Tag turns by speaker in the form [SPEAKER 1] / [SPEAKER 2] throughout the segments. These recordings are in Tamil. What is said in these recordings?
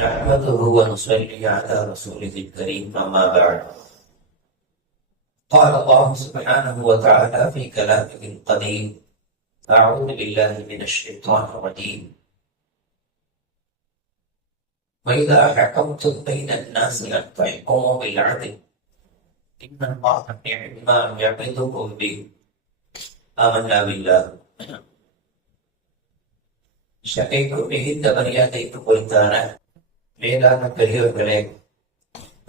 [SPEAKER 1] نحمده ونصلي على رسوله الكريم أما بعد قال الله سبحانه وتعالى في كلامه القديم أعوذ بالله من الشيطان الرجيم وإذا حكمتم بين الناس أن تحكموا بالعدل إن الله نعم ما يعظكم به آمنا بالله ஷகைக்கு மிகுந்த மரியாதைக்கு பொறுத்தான மேலான பெரியவர்களே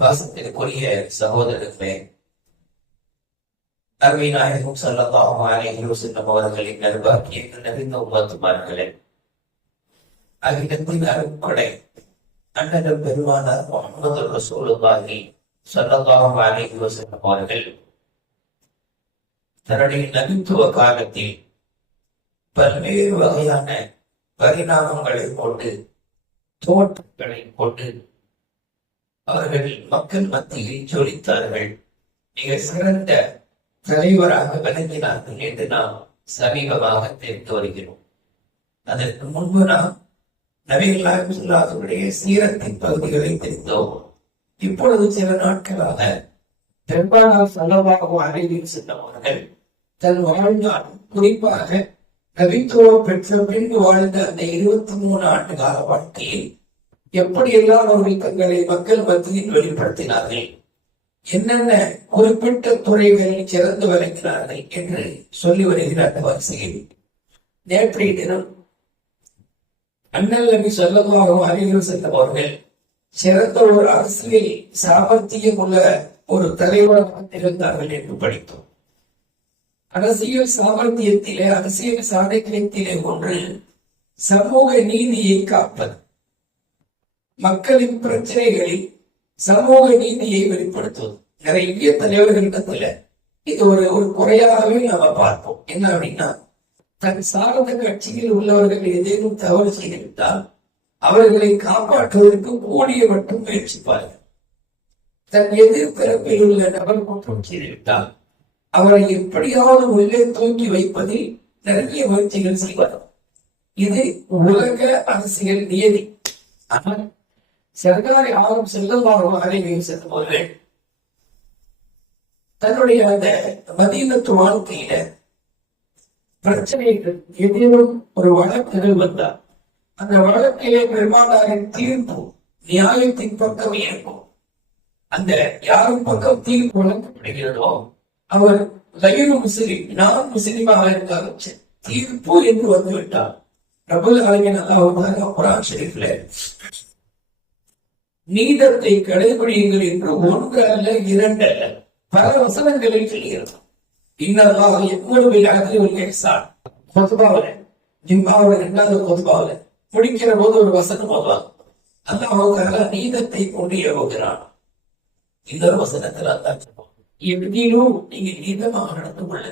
[SPEAKER 1] பாசத்திற்குரிய சகோதரர்களே நாயகம் சல்லதாகும் அனைவரும் சின்ன அவர்களின் நல்வாக்கியங்கள் நிறைந்த உமத்துமார்களே அகிலத்தின் அருக்கொடை அண்ணன் பெருமானார் முகமது ரசூலுல்லாஹி சல்லதாகும் அனைவரும் செல்லும் அவர்கள் தன்னுடைய நபித்துவ காலத்தில் பல்வேறு வகையான பரிணாமங்களை கொண்டு தோட்டங்களை போட்டு அவர்கள் மக்கள் மத்தியில் ஜொலித்தார்கள் மிக சிறந்த தலைவராக விளங்கினார்கள் என்று நாம் சமீபமாக தெரிந்து வருகிறோம் அதற்கு முன்பு நாம் நவீனாவுடைய சீரத்தின் பகுதிகளை தெரிந்தோம் இப்பொழுது சில நாட்களாக பெரும்பாலும் செலவாகும் அறிவியல் சென்றவர்கள் தன் வாழ்நாள் குறிப்பாக கவித்துவ பெற்ற பின்பு வாழ்ந்த அந்த இருபத்தி மூணு ஆண்டு கால வாழ்க்கையில் எப்படியெல்லாம் அவர்கள் தங்களை மக்கள் மத்தியில் வெளிப்படுத்தினார்கள் என்னென்ன குறிப்பிட்ட துறைகளில் சிறந்து விளங்கினார்கள் என்று சொல்லி வருகிறார் அந்த வரிசையில் நேற்றைய தினம் அண்ணல் நபி சொல்லமாகவும் அறிவியல் செல்லும் சிறந்த ஒரு அரசியல் சாமர்த்தியம் உள்ள ஒரு தலைவராக இருந்தார்கள் என்று படித்தோம் அரசியல் சாமர்த்தியத்திலே அரசியல் சாதகத்திலே ஒன்று சமூக நீதியை காப்பது மக்களின் பிரச்சனைகளில் சமூக நீதியை வெளிப்படுத்துவது நிறைய தலைவர்களிடத்துல இது ஒரு ஒரு குறையாகவே நாம பார்ப்போம் என்ன அப்படின்னா தன் சார்ந்த கட்சியில் உள்ளவர்கள் ஏதேனும் தவறு செய்துவிட்டால் அவர்களை காப்பாற்றுவதற்கு கூடிய மட்டும் முயற்சிப்பார்கள் தன் எதிர்பிறப்பில் உள்ள நபர் குற்றம் செய்துவிட்டால் அவரை எப்படியாவது உள்ளே தூக்கி வைப்பதில் நிறைய முயற்சிகள் செய்வார் இது உலக அரசியல் நியதி சர்க்காரி ஆறும் செல்லவாரும் அறிவியல் அறிவியும் தன்னுடைய அந்த மதியத்து வாழ்க்கையில பிரச்சனைகள் எதிரும் ஒரு வழக்குகள் வந்தால் அந்த வழக்கிலே பெருமானாரின் தீர்ப்பு நியாயத்தின் பக்கம் இருக்கும் அந்த யாரும் பக்கம் தீர்ப்பு வழங்கப்படுகிறதோ அவர் கயிறு முசிறி நான் முசிறிமாக இருந்தாலும் தீர்ப்பு என்று வந்துவிட்டார் பிரபல கலைஞன் குரான் ஷெரீஃப்ல நீதத்தை கடைபிடியுங்கள் என்று ஒன்று அல்ல இரண்டு அல்ல பல வசனங்களில் சொல்கிறது இன்னதாக எவ்வளவு ஜிம்பாவில இரண்டாவது கொத்துபாவில முடிக்கிற போது ஒரு வசனம் போதுவாங்க அவங்க நீதத்தை கொண்டு ஏவுகிறான் இன்னொரு வசனத்தில் அல்லாஹ் எப்படியும் நீங்க நீதமாக நடந்து கொள்ள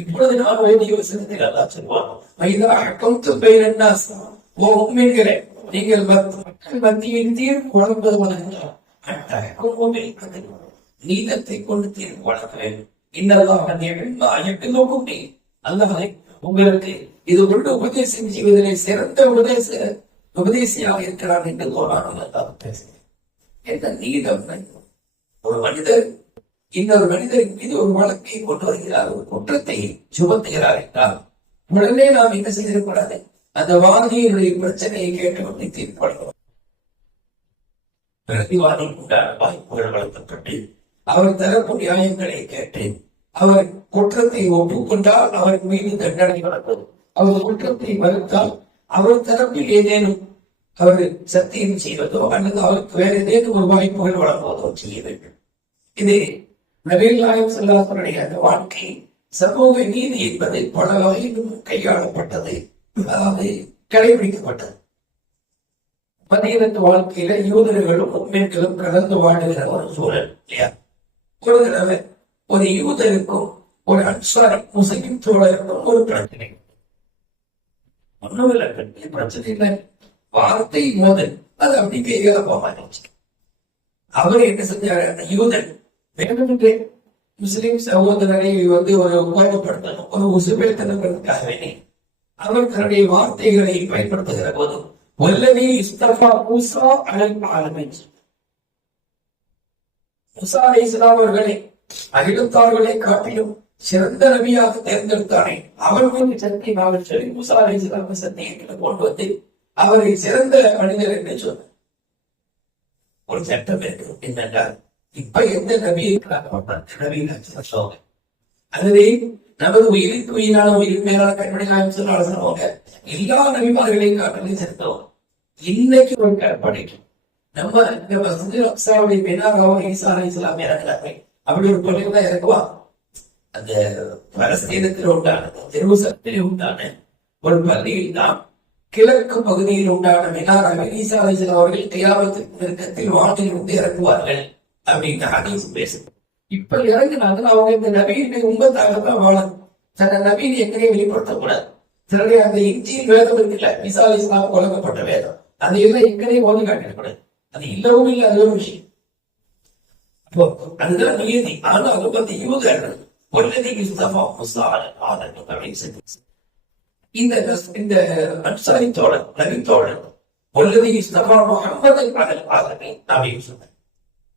[SPEAKER 1] இப்பொழுது நான் வேண்டிய வசனத்தில் அல்லா சொல்வான் வைதா அக்கம் துப்பை ரெண்டாசா ஓ உண்மைங்கிற நீங்கள் மக்கள் மத்தியில் தீர்ப்பு வழங்குவது வழங்குகிறார் அட்டகமே நீளத்தை கொண்டு தீர்ப்பு வழங்க வேண்டும் இன்னதாக நோக்கும் நீ அல்லாஹே உங்களுக்கு இது கொண்டு உபதேசம் செய்வதிலே சிறந்த உபதேச உபதேசியாக இருக்கிறார் என்று கோரான பேசுகிறேன் என்ன நீதம் ஒரு மனிதர் இன்னொரு மனிதரின் மீது ஒரு வழக்கை கொண்டு வருகிறார் ஒரு குற்றத்தை சுமத்துகிறார் என்றால் உடனே நாம் என்ன செய்திருக்கூடாது அந்த வாதியினுடைய பிரச்சனையை கேட்டுக்கொண்டு தீர்ப்படணும் வாய்ப்புகள் வளர்த்தப்பட்டு அவர் தரக்கூடிய நியாயங்களை கேட்டு அவர் குற்றத்தை ஒப்புக்கொண்டால் அவர் மீது தண்டனை வழங்கும் அவர் குற்றத்தை மறுத்தால் அவர் தரப்பில் ஏதேனும் அவர் சத்தியம் செய்வதோ அல்லது அவருக்கு வேற ஏதேனும் ஒரு வாய்ப்புகள் வழங்குவதோ செய்ய வேண்டும் இது நபீல்லாயம் வாழ்க்கை சமூக நீதி என்பது பல வகையிலும் கையாளப்பட்டது அதாவது கடைபிடிக்கப்பட்டது பதினெட்டு வாழ்க்கையில யூதர்களும் உண்மைகளும் கலந்து வாழ்கிற ஒரு சூழல் இல்லையா ஒரு யூதருக்கும் ஒரு அன்சார முசலிம் சூழலுக்கும் ஒரு பிரச்சனை ஒண்ணும் இல்லை பிரச்சனை இல்லை வார்த்தை மோதல் அது அப்படி பெரிய போமாச்சு அவர் என்ன செஞ்சாரு அந்த யூதன் வேண்டுமென்றே முஸ்லிம் சகோதரரை வந்து ஒரு உபயோகப்படுத்தணும் ஒரு உசுபேத்தனுங்கிறதுக்காகவே அவர் தன்னுடைய வார்த்தைகளை பயன்படுத்துகிற போது வல்லவி இஸ்தபா மூசா அலன் ஆலமை முசா அலை இஸ்லாம் அவர்களை அகிலத்தார்களை காட்டிலும் சிறந்த நபியாக தேர்ந்தெடுத்தானே அவர் சந்தி அவர் சொல்லி முசா அலை இஸ்லாம சந்தேகங்களை கொண்டு வந்து அவரை சிறந்த மனிதர் என்று சொன்னார் ஒரு சட்டம் இருக்கு என்னென்றால் இப்ப எந்த நபியை அல்லது நமது உயிருக்கு உயிரான உயிருக்கு மேலான கற்பனை சொல்லுவாங்க எல்லா நபிமார்களையும் காட்டிலையும் செலுத்துவோம் இன்னைக்கு ஒரு கற்பனைக்கு நம்ம அப்சாவுடைய பெண்ணாகவும் ஈசா சொல்லாம இருக்கிறார்கள் அப்படி ஒரு கொலை தான் இறக்குவா அந்த பரஸ்தீனத்தில் உண்டான தெருவுசத்தில் உண்டான ஒரு பள்ளியில் தான் கிழக்கு பகுதியில் உண்டான மினாராவில் ஈசா அலிஸ்லாம் அவர்கள் கையாபத்தின் நெருக்கத்தில் வாட்டில் இருந்து இறங்குவார்கள் அப்படின்ற ஹதீஸ் பேசுது இப்ப இறங்கினாலும் அவங்க இந்த நபீனை உங்கத்தாகத்தான் வாழும் சில நபீனை எங்கேயும் வெளிப்படுத்தக்கூடாது சிலருடைய அந்த இஞ்சியில் வேதம் இருக்குல்ல உலகப்பட்ட வேதம் அது எல்லாம் எங்கேயும் ஓதி காட்டிடக்கூடாது இல்லவும் இல்லை அது அப்போ அதுதான் நியதி ஆனாலும் வந்து யூதர்கள் ஒல்லதி இஸ்தபா முசால ஆதன் அப்படின்னு சொல்லி இந்த இந்த அன்சாரி தோழன் நபி தோழன் ஒல்லதி இஸ்தபா முகமது ஆதன் அப்படின்னு சொன்னார்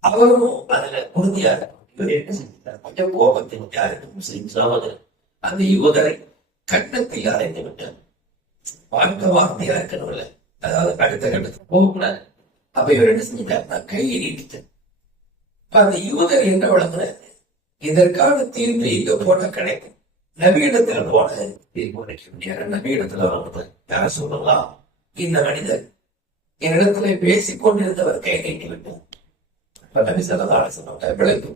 [SPEAKER 1] அவரும் அதுல உறுதியாக இவர் என்ன செஞ்சார் கொஞ்சம் கோபத்தில் யாருக்கு முஸ்லிம் சகோதரர் அந்த யுவதரை கண்ணத்தில் அறைந்து விட்டார் வாழ்க்கை வார்த்தையா இருக்கணும்ல அதாவது அடுத்த கட்டத்துக்கு போகக்கூடாது அப்ப இவர் என்ன செஞ்சிட்டார் நான் கையை நீட்டித்தேன் அந்த யுவதர் என்ன வழங்குறாரு இதற்கான தீர்ப்பு இங்க போனா கிடைக்கும் நவீனத்துல போன தீர்ப்பு கிடைக்க முடியாது நவீனத்துல வளர்ந்தது யார் சொல்லலாம் இந்த மனிதர் என்னிடத்துல பேசிக் கொண்டிருந்தவர் கை நீட்டி விட்டார் பல்லவி செல்லதாக சொன்ன விளக்கு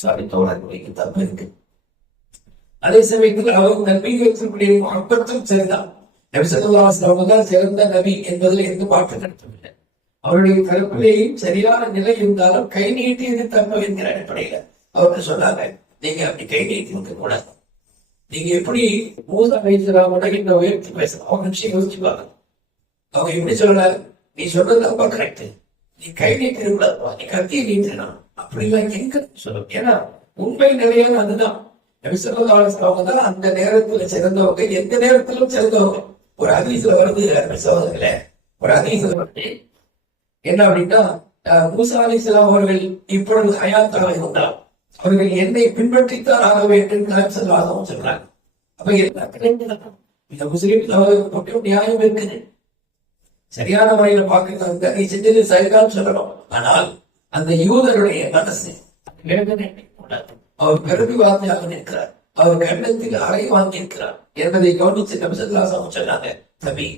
[SPEAKER 1] சாரி தோழர்களுக்கு தப்பு இருக்கு அதே சமயத்தில் அவரும் நன்மைகள் இருக்கக்கூடிய அற்பத்தும் சேர்ந்தார் நபி செல்லதாசன் அவங்க தான் சிறந்த நபி என்பதில் எந்த மாற்றம் நடத்தவில்லை அவருடைய கருப்பிலேயும் சரியான நிலை இருந்தாலும் கை நீட்டியது தப்பு என்கிற அடிப்படையில அவர்கிட்ட சொன்னாங்க நீங்க அப்படி கை நீட்டி இருக்க கூடாது நீங்க எப்படி மூசா பேசுறாங்க இந்த உயர்த்தி பேசலாம் அவங்க விஷயம் யோசிச்சு பாருங்க அவங்க எப்படி சொல்ல நீ சொல்றது ரொம்ப கரெக்ட் நீ கை நீட்டிருக்கூடாதுப்பா நீ கத்தி நீட்டணும் அப்படிலாம் எங்க சொல்லும் ஏன்னா உண்மை நிலையம் அதுதான் தான் அந்த நேரத்துல சிறந்தவங்க எந்த நேரத்திலும் சிறந்தவங்க ஒரு அதிசல வருது சோதனைகளே ஒரு அதிசல வந்து என்ன அப்படின்னா மூசா அலிஸ்லாம் அவர்கள் இப்பொழுது ஹயாத்தாக இருந்தார் அவர்கள் என்னை பின்பற்றித்தான் ஆக வேண்டும் கலப்சலாகவும் சொல்றாங்க அப்ப என்ன இந்த முஸ்லீம் நியாயம் இருக்குது சரியான முறையில் பார்க்கிறவங்க நீ செஞ்சது சரிதான் சொல்லணும் ஆனால் அந்த யூதருடைய மனசு அவர் பெருகு வார்த்தையாக இருக்கிறார் அவர் கண்டத்தில் அறை வாங்கியிருக்கிறார் என்பதை கவனித்து நபிசல்லாசம் சொன்னாங்க தம்பி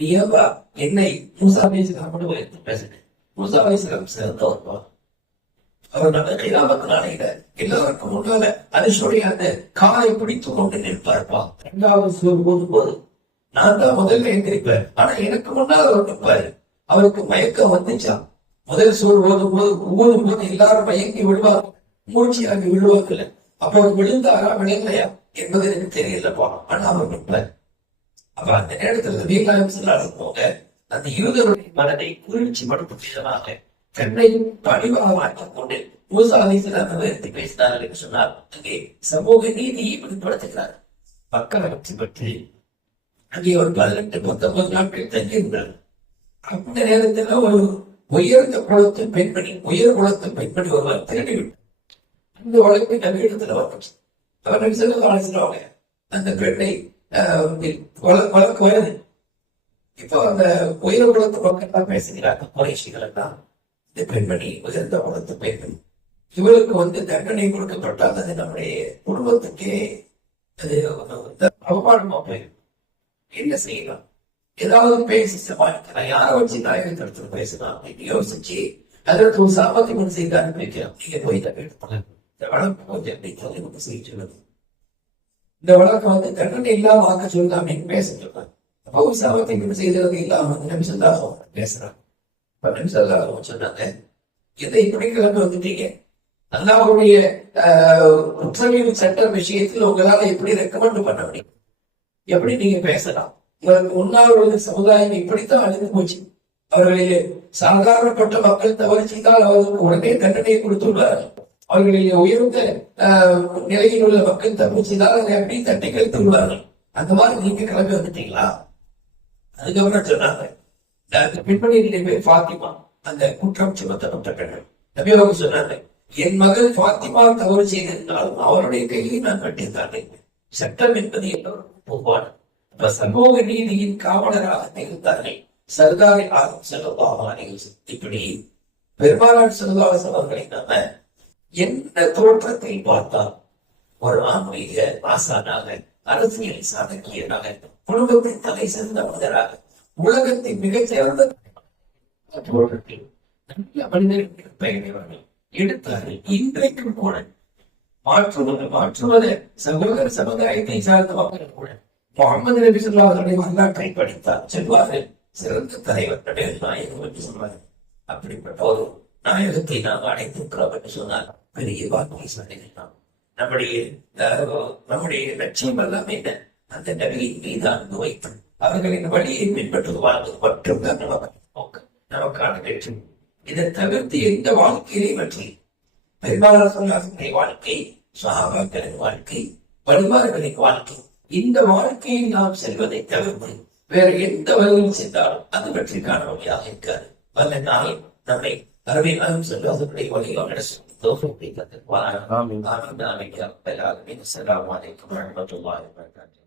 [SPEAKER 1] நீ ஏன்பா என்னை மூசா பேசுகிறாமட்டு உயர்த்து பேசுகிறேன் மூசா பேசுகிறாம் சிறந்தவன்பா அவர் நமக்கு இல்லாமக்கு நாளையில எல்லாருக்கும் முன்னால அரிசுடைய அந்த காலை பிடித்து கொண்டு நிற்பார்ப்பா இரண்டாவது சூர் போது நான் தான் முதல்ல எழுந்திருப்பேன் ஆனா எனக்கு முன்னால் அவர் நிற்பாரு அவருக்கு மயக்கம் வந்துச்சா முதல் சோறு ஓதும் போது ஊதும் போது எல்லாரும் மயங்கி விழுவாங்க மூச்சு அங்கு விழுவாங்கல்ல அப்ப அவர் விழுந்தாரா இல்லையா என்பது எனக்கு தெரியலப்பா ஆனா அவர் நிற்பார் அப்ப அந்த நேரத்துல வீலாம்சலா போக அந்த யூதருடைய மனதை குளிர்ச்சி படுத்தியதாக தன்னை பணிவாக மாற்றம் கொண்டு மூசா அலிசலாம் நிறுத்தி பேசினார் என்று சொன்னார் அங்கே சமூக நீதியை வெளிப்படுத்துகிறார் மக்கள் வளர்ச்சி பற்றி அது ஒரு பதினெட்டு பத்தொன்பது நாட்கள் தங்கியிருந்தார் அந்த நேரத்தில் ஒரு உயர்ந்த குளத்தை பெண்மணி உயர் குளத்து பெண்மணி ஒருவர் திருடிவிட்டார் அந்த வழக்கை நவீனத்தில் வரணும் அவர் சொல்லுவாங்க அந்த பெண்ணை வழக்கு வருது இப்போ அந்த உயர் குளத்து பக்கத்தான் பேசுகிறாங்க குறைசிகள் எல்லாம் இந்த பெண்மணி உயர்ந்த குளத்து பெண்மணி இவளுக்கு வந்து தண்டனை கொடுக்கப்பட்டால் அது நம்முடைய குடும்பத்துக்கே அது அவமானமா போயிடும் என்ன செய்யலாம் ஏதாவது பேசி சமாளிக்கலாம் யாரை வச்சு தலையெழுத்து பேசலாம் யோசிச்சு அதற்கு ஒரு சாமர்த்தியம் செய்து அனுபவிக்கலாம் நீங்க போய் தலையெழுத்து இந்த செய்ய சொல்லுது இந்த வழக்கு வந்து தண்டனை இல்லாம வாக்க சொல்லாம என்று பேச சொல்றாங்க அப்போ ஒரு சாமர்த்தியம் செய்தது இல்லாம வந்து நிமிஷம் தான் பேசுறான் பத்து நிமிஷம் தான் சொன்னாங்க எதை இப்படி கிளம்பி வந்துட்டீங்க அல்லாவுடைய சட்டம் விஷயத்தில் உங்களால எப்படி ரெக்கமெண்ட் பண்ண முடியும் எப்படி நீங்க பேசலாம் உங்களுக்கு உண்ணாவிரத சமுதாயம் இப்படித்தான் அழிந்து போச்சு அவர்களிலே சாதாரணப்பட்ட மக்கள் தவறு செய்தால் அவர்களுக்கு உடனே தண்டனையை கொடுத்துள்ளார் அவர்களிலே உயர்ந்த நிலையில் உள்ள மக்கள் தவறு செய்தால் அதை அப்படி தட்டி அந்த மாதிரி நீங்க கிளம்பி வந்துட்டீங்களா அதுக்கப்புறம் சொன்னாங்க பின்பணி போய் பாத்திமா அந்த குற்றம் சுமத்தப்பட்ட பெண்கள் நபியோகம் சொன்னாங்க என் மகள் பாத்திமா தவறு செய்திருந்தாலும் அவருடைய கையை நான் கட்டியிருந்தானே சட்டம் என்பது எல்லோரும் புகழ் சமூக நீதியின் காவலராக நிகழ்த்தார்கள் சர்தாரி ஆலம் செல்லவாமா இப்படி பெருமாள் செல்வாக அவர்களை நாம என்ன தோற்றத்தை பார்த்தால் ஒரு ஆன்மீக ஆசானாக அரசியல் சாதக்கியனாக குடும்பத்தின் தலை சிறந்த மனிதராக உலகத்தின் மிகச் சிறந்த நல்ல மனிதர்கள் பெயரை எடுத்தார்கள் இன்றைக்கும் கூட மாற்றுவது மாற்றுவது சகோதர சமுதாயத்தை மக்கள் கூட முகமது நபி சொல்லா அவர்களை வந்தால் கைப்படுத்தார் செல்வார்கள் சிறந்த தலைவர்கள் நாயகம் என்று சொன்னார் அப்படிப்பட்ட ஒரு நாயகத்தை நாம் அடைந்திருக்கிறோம் என்று சொன்னார் பெரிய வாக்கை சொல்லியிருந்தோம் நம்முடைய நம்முடைய லட்சியம் எல்லாமே என்ன அந்த நபியின் மீதான அனுபவித்து அவர்களின் வழியை பின்பற்று வாழ்வது மட்டும்தான் நமக்கு நமக்கான லட்சியம் இதை தவிர்த்து எந்த வாழ்க்கையிலையும் பற்றி பெருமாள் வாழ்க்கை சகாபாக்களின் வாழ்க்கை வழிபாடுகளின் வாழ்க்கை இந்த வாழ்க்கையை நாம் செல்வதை தவிர்த்து வேற எந்த வகையும் சென்றாலும் அது வெற்றிக்கான வழியாக இருக்காது வல்ல நாள் நம்மை அருமையான செல்வாதனுடைய வழியாக நடத்தும் அமைக்க எல்லாருமே செல்லாமல் வரமத்துள்ளாக